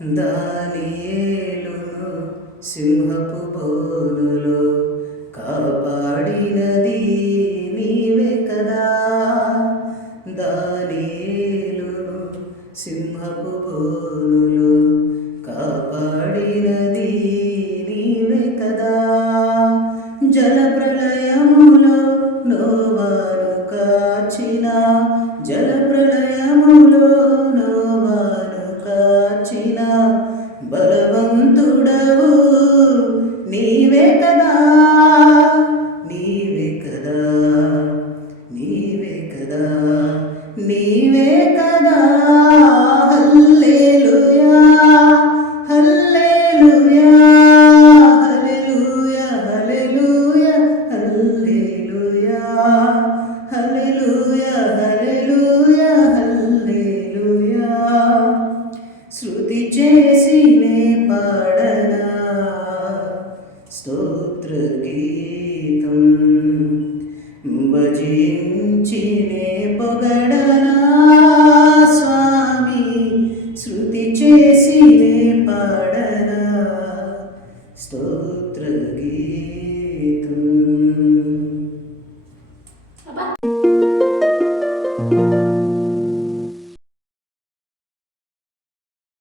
దానియేలును సింహపు బోనులో కాపాడినది నీవే కదా. దానియేలును సింహపు బోనులో కాపాడినది నీవే కదా. జలప్రళయములో నోవాను కాచిన, జలప్రళయములో నోవాను కాచిన బలవంతుడవు నీవే కదా. నీవే కదా, నీవే కదా, నీవే కదా. హల్లెలూయా, హల్లెలూయా, హల్లెలూయా, హల్లెలూయా, హల్లెలూయా, హల్లెలూయా, హల్లెలూయా, హల్లెలూయా. శృతి చేసినే పాడనా స్తోత్ర గీతం,